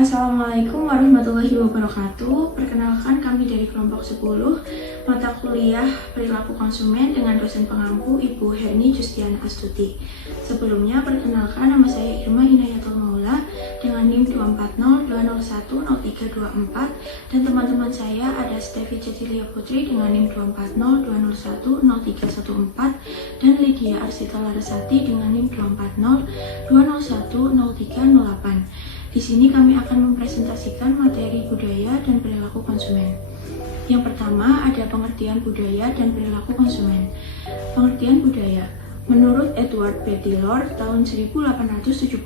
Assalamualaikum warahmatullahi wabarakatuh. Perkenalkan, kami dari kelompok 10 mata kuliah perilaku konsumen dengan dosen pengampu Ibu Herni Justiana Astuti. Sebelumnya, perkenalkan, nama saya Irma Inayatul Maula dengan NIM 24020100324, dan teman-teman saya ada Stevi Cecilia Putri dengan NIM 24020100314 dan Lydia Arsita Larasati dengan NIM 24020100308. Di sini kami akan mempresentasikan materi budaya dan perilaku konsumen. Yang pertama ada pengertian budaya dan perilaku konsumen. Pengertian budaya. Menurut Edward B. Taylor tahun 1871,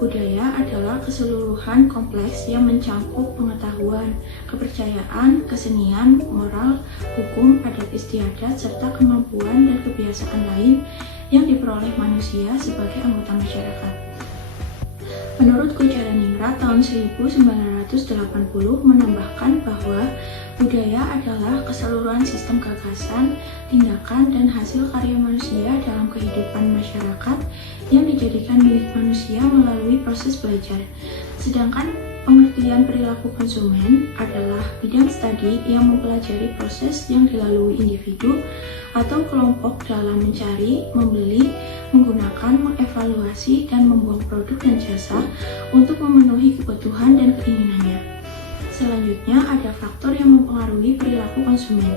budaya adalah keseluruhan kompleks yang mencakup pengetahuan, kepercayaan, kesenian, moral, hukum, adat istiadat, serta kemampuan dan kebiasaan lain yang diperoleh manusia sebagai anggota masyarakat. Menurut Kojaraningrat tahun 1980 menambahkan bahwa budaya adalah keseluruhan sistem gagasan, tindakan, dan hasil karya manusia dalam kehidupan masyarakat yang dijadikan milik manusia melalui proses belajar. Sedangkan pengertian perilaku konsumen adalah bidang studi yang mempelajari proses yang dilalui individu atau kelompok dalam mencari, membeli, menggunakan, mengevaluasi, dan membuang produk dan jasa untuk memenuhi kebutuhan dan keinginannya. Selanjutnya ada faktor yang mempengaruhi perilaku konsumen.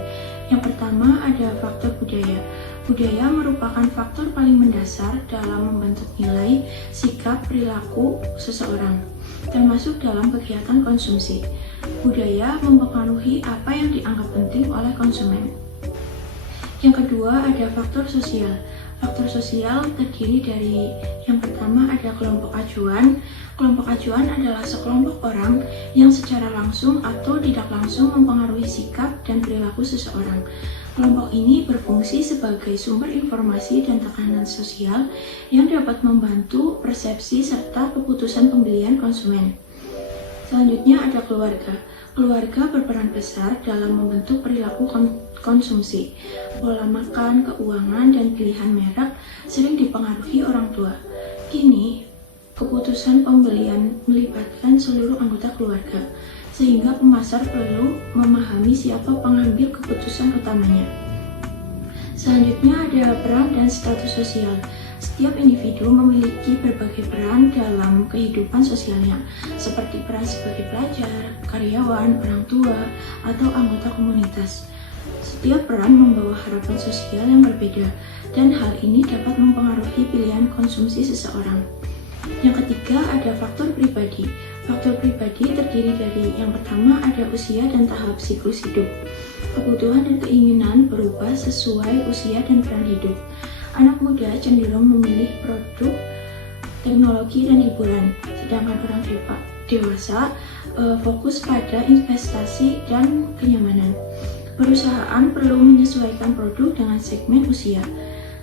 Yang pertama ada faktor budaya. Budaya merupakan faktor paling mendasar dalam membentuk nilai, sikap, perilaku seseorang, termasuk dalam kegiatan konsumsi. Budaya mempengaruhi apa yang dianggap penting oleh konsumen. Yang kedua ada faktor sosial. Faktor sosial terdiri dari yang pertama ada kelompok acuan. Kelompok acuan adalah sekelompok orang yang secara langsung atau tidak langsung mempengaruhi sikap dan perilaku seseorang. Kelompok ini berfungsi sebagai sumber informasi dan tekanan sosial yang dapat membantu persepsi serta keputusan pembelian konsumen. Selanjutnya ada keluarga. Keluarga berperan besar dalam membentuk perilaku konsumsi. Pola makan, keuangan, dan pilihan merek sering dipengaruhi orang tua. Kini, keputusan pembelian melibatkan seluruh anggota keluarga, sehingga pemasar perlu memahami siapa pengambil keputusan utamanya. Selanjutnya ada peran dan status sosial. Setiap individu memiliki berbagai peran dalam kehidupan sosialnya, seperti peran sebagai pelajar, karyawan, orang tua, atau anggota komunitas. Setiap peran membawa harapan sosial yang berbeda, dan hal ini dapat mempengaruhi pilihan konsumsi seseorang. Yang ketiga ada faktor pribadi. Faktor pribadi terdiri dari yang pertama ada usia dan tahap siklus hidup. Kebutuhan dan keinginan berubah sesuai usia dan peran hidup. Anak muda cenderung memilih produk, teknologi, dan hiburan, sedangkan orang dewasa fokus pada investasi dan kenyamanan. Perusahaan perlu menyesuaikan produk dengan segmen usia.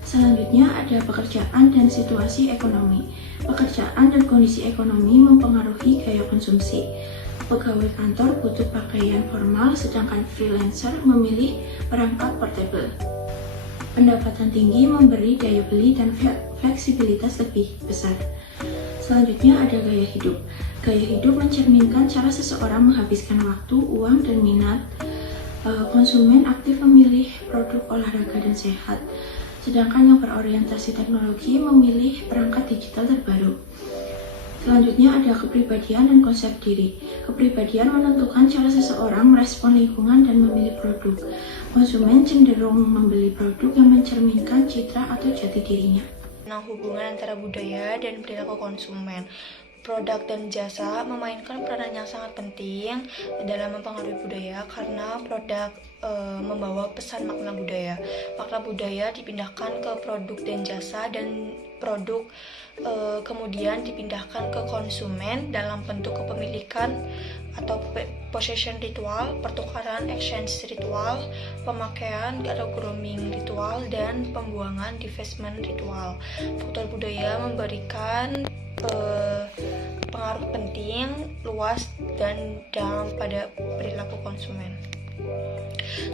Selanjutnya ada pekerjaan dan situasi ekonomi. Pekerjaan dan kondisi ekonomi mempengaruhi gaya konsumsi. Pegawai kantor butuh pakaian formal, sedangkan freelancer memilih perangkat portable. Pendapatan tinggi memberi daya beli dan fleksibilitas lebih besar. Selanjutnya ada gaya hidup. Gaya hidup mencerminkan cara seseorang menghabiskan waktu, uang, dan minat. Konsumen aktif memilih produk olahraga dan sehat, sedangkan yang berorientasi teknologi memilih perangkat digital terbaru. Selanjutnya ada kepribadian dan konsep diri. Kepribadian menentukan cara seseorang merespon lingkungan dan memilih produk. Konsumen cenderung membeli produk yang mencerminkan citra atau jati dirinya. Nah, hubungan antara budaya dan perilaku konsumen. Produk dan jasa memainkan peranan yang sangat penting dalam mempengaruhi budaya karena produk membawa pesan makna budaya. Makna budaya dipindahkan ke produk dan jasa, dan produk kemudian dipindahkan ke konsumen dalam bentuk kepemilikan atau possession ritual, pertukaran exchange ritual, pemakaian atau grooming ritual, dan pembuangan divestment ritual. Faktor budaya memberikan pengaruh penting, luas, dan dalam pada perilaku konsumen.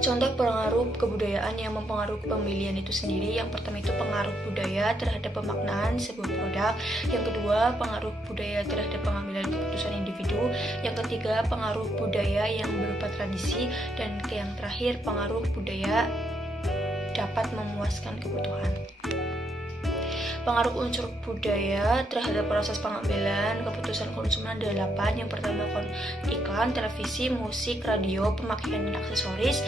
Contoh pengaruh kebudayaan yang mempengaruhi pemilihan itu sendiri. Yang pertama itu pengaruh budaya terhadap pemaknaan sebuah produk. Yang kedua, pengaruh budaya terhadap pengambilan keputusan individu. Yang ketiga, pengaruh budaya yang berupa tradisi. Dan yang terakhir, pengaruh budaya dapat memuaskan kebutuhan. Pengaruh unsur budaya terhadap proses pengambilan keputusan konsumen ada 8. Yang pertama iklan, televisi, musik, radio, pemakaian dan aksesoris,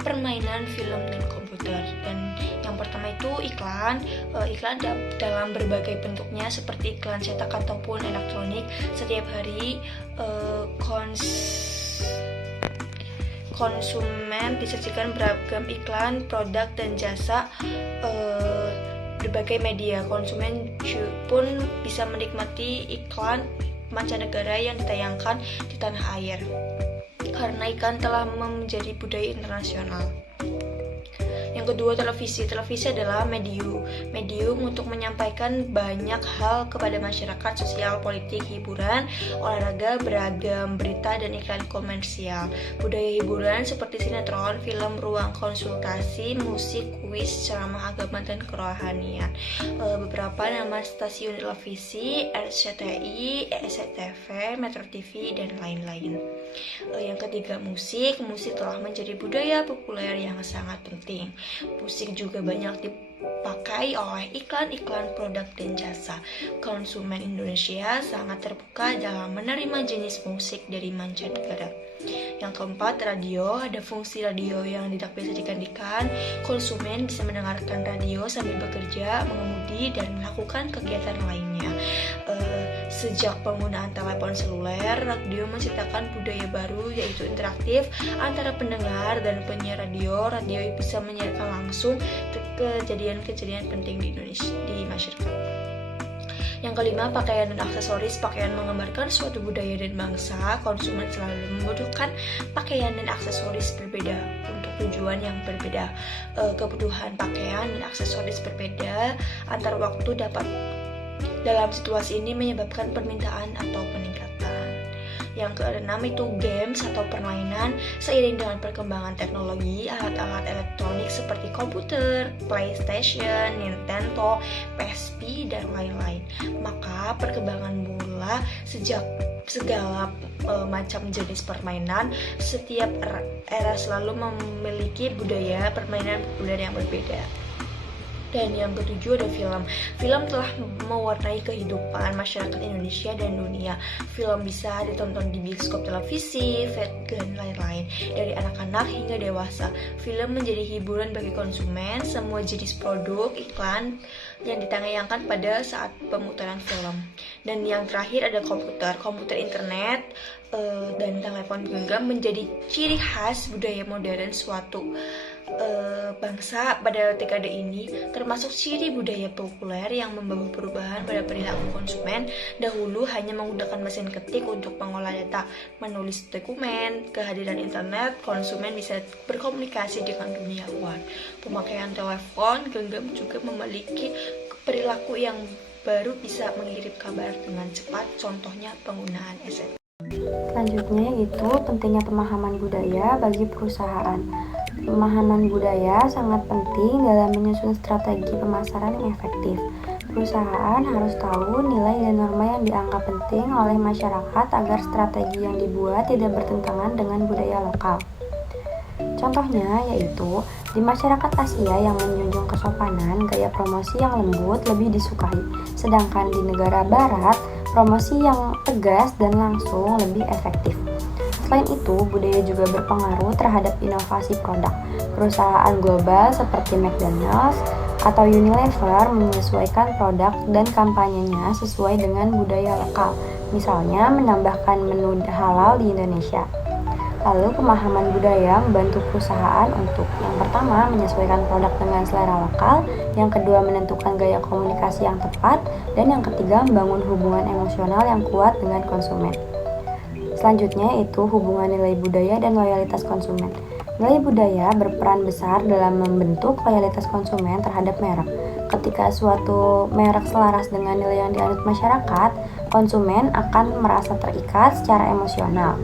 permainan, film, dan komputer. Dan yang pertama itu iklan. Iklan dalam berbagai bentuknya seperti iklan cetak ataupun elektronik. Setiap hari konsumen disajikan beragam iklan, produk, dan jasa berbagai media. Konsumen pun bisa menikmati iklan mancanegara yang ditayangkan di tanah air karena iklan telah menjadi budaya internasional. Yang kedua, televisi. Televisi adalah medium untuk menyampaikan banyak hal kepada masyarakat, sosial, politik, hiburan, olahraga, beragam berita, dan iklan komersial. Budaya hiburan seperti sinetron, film, ruang konsultasi, musik, kuis, ceramah agama, dan kerohanian. Beberapa nama stasiun televisi: RCTI, SCTV, Metro TV, dan lain-lain. Yang ketiga, musik. Musik telah menjadi budaya populer yang sangat penting. Musik juga banyak dipakai oleh iklan-iklan produk dan jasa. Konsumen Indonesia sangat terbuka dalam menerima jenis musik dari mancanegara. Yang keempat, radio. Ada fungsi radio yang tidak bisa digantikan. Konsumen bisa mendengarkan radio sambil bekerja, mengemudi, dan melakukan kegiatan lainnya. Sejak penggunaan telepon seluler, radio menciptakan budaya baru, yaitu interaktif antara pendengar dan penyiar radio. Radio bisa menyiarkan langsung kejadian-kejadian penting di Indonesia, di masyarakat. Yang kelima, pakaian dan aksesoris. Pakaian menggambarkan suatu budaya dan bangsa. Konsumen selalu membutuhkan pakaian dan aksesoris berbeda untuk tujuan yang berbeda. Kebutuhan pakaian dan aksesoris berbeda antar waktu dapat dalam situasi ini menyebabkan permintaan atau peningkatan. Yang keenam itu games atau permainan. Seiring dengan perkembangan teknologi, alat-alat elektronik seperti komputer, PlayStation, Nintendo, PSP, dan lain-lain, maka perkembangan bola sejak segala macam jenis permainan. Setiap era selalu memiliki budaya permainan populer yang berbeda. Dan yang ketujuh ada film. Film telah mewarnai kehidupan masyarakat Indonesia dan dunia. Film bisa ditonton di bioskop, televisi, dan lain-lain. Dari anak-anak hingga dewasa, film menjadi hiburan bagi konsumen. Semua jenis produk, iklan yang ditayangkan pada saat pemutaran film. Dan yang terakhir ada komputer internet, dan telepon genggam menjadi ciri khas budaya modern suatu bangsa pada dekade ini, termasuk ciri budaya populer yang membawa perubahan pada perilaku konsumen. Dahulu hanya menggunakan mesin ketik untuk mengolah data, menulis dokumen. Kehadiran internet, konsumen bisa berkomunikasi dengan dunia luar. Pemakaian telepon genggam juga memiliki perilaku yang baru, bisa mengirim kabar dengan cepat, contohnya penggunaan SMS. Selanjutnya yaitu pentingnya pemahaman budaya bagi perusahaan. Pemahaman budaya sangat penting dalam menyusun strategi pemasaran yang efektif. Perusahaan harus tahu nilai dan norma yang dianggap penting oleh masyarakat agar strategi yang dibuat tidak bertentangan dengan budaya lokal. Contohnya yaitu, di masyarakat Asia yang menjunjung kesopanan, gaya promosi yang lembut lebih disukai. Sedangkan di negara barat, promosi yang tegas dan langsung lebih efektif. Selain itu, budaya juga berpengaruh terhadap inovasi produk. Perusahaan global seperti McDonald's atau Unilever menyesuaikan produk dan kampanyenya sesuai dengan budaya lokal. Misalnya, menambahkan menu halal di Indonesia. Lalu, pemahaman budaya membantu perusahaan untuk yang pertama, menyesuaikan produk dengan selera lokal, yang kedua, menentukan gaya komunikasi yang tepat, dan yang ketiga, membangun hubungan emosional yang kuat dengan konsumen. Selanjutnya itu hubungan nilai budaya dan loyalitas konsumen. Nilai budaya berperan besar dalam membentuk loyalitas konsumen terhadap merek. Ketika suatu merek selaras dengan nilai yang dianut masyarakat, konsumen akan merasa terikat secara emosional.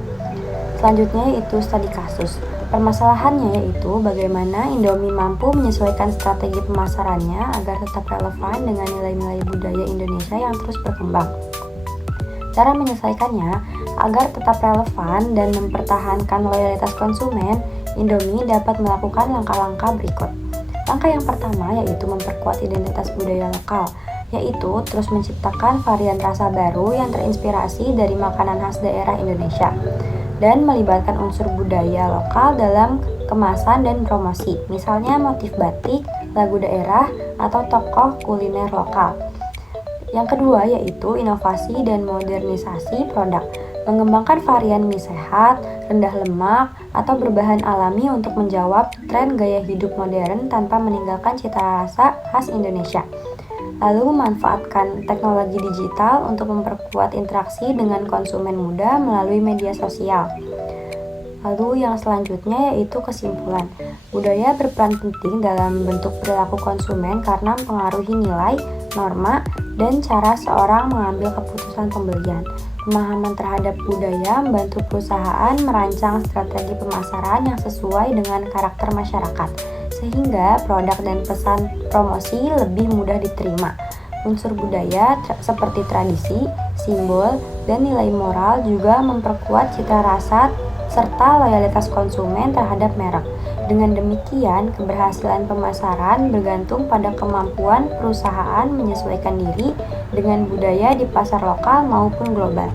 Selanjutnya itu studi kasus. Permasalahannya yaitu bagaimana Indomie mampu menyesuaikan strategi pemasarannya agar tetap relevan dengan nilai-nilai budaya Indonesia yang terus berkembang. Cara menyelesaikannya agar tetap relevan dan mempertahankan loyalitas konsumen, Indomie dapat melakukan langkah-langkah berikut. Langkah yang pertama yaitu memperkuat identitas budaya lokal, yaitu terus menciptakan varian rasa baru yang terinspirasi dari makanan khas daerah Indonesia dan melibatkan unsur budaya lokal dalam kemasan dan promosi, misalnya motif batik, lagu daerah, atau tokoh kuliner lokal. Yang kedua yaitu inovasi dan modernisasi produk, mengembangkan varian mie sehat, rendah lemak, atau berbahan alami untuk menjawab tren gaya hidup modern tanpa meninggalkan cita rasa khas Indonesia. Lalu memanfaatkan teknologi digital untuk memperkuat interaksi dengan konsumen muda melalui media sosial. Lalu yang selanjutnya yaitu kesimpulan. Budaya berperan penting dalam membentuk perilaku konsumen karena mempengaruhi nilai, norma, dan cara seorang mengambil keputusan pembelian. Pemahaman terhadap budaya membantu perusahaan merancang strategi pemasaran yang sesuai dengan karakter masyarakat, sehingga produk dan pesan promosi lebih mudah diterima. Unsur budaya seperti tradisi, simbol, dan nilai moral juga memperkuat cita rasa serta loyalitas konsumen terhadap merek. Dengan demikian, keberhasilan pemasaran bergantung pada kemampuan perusahaan menyesuaikan diri dengan budaya di pasar lokal maupun global.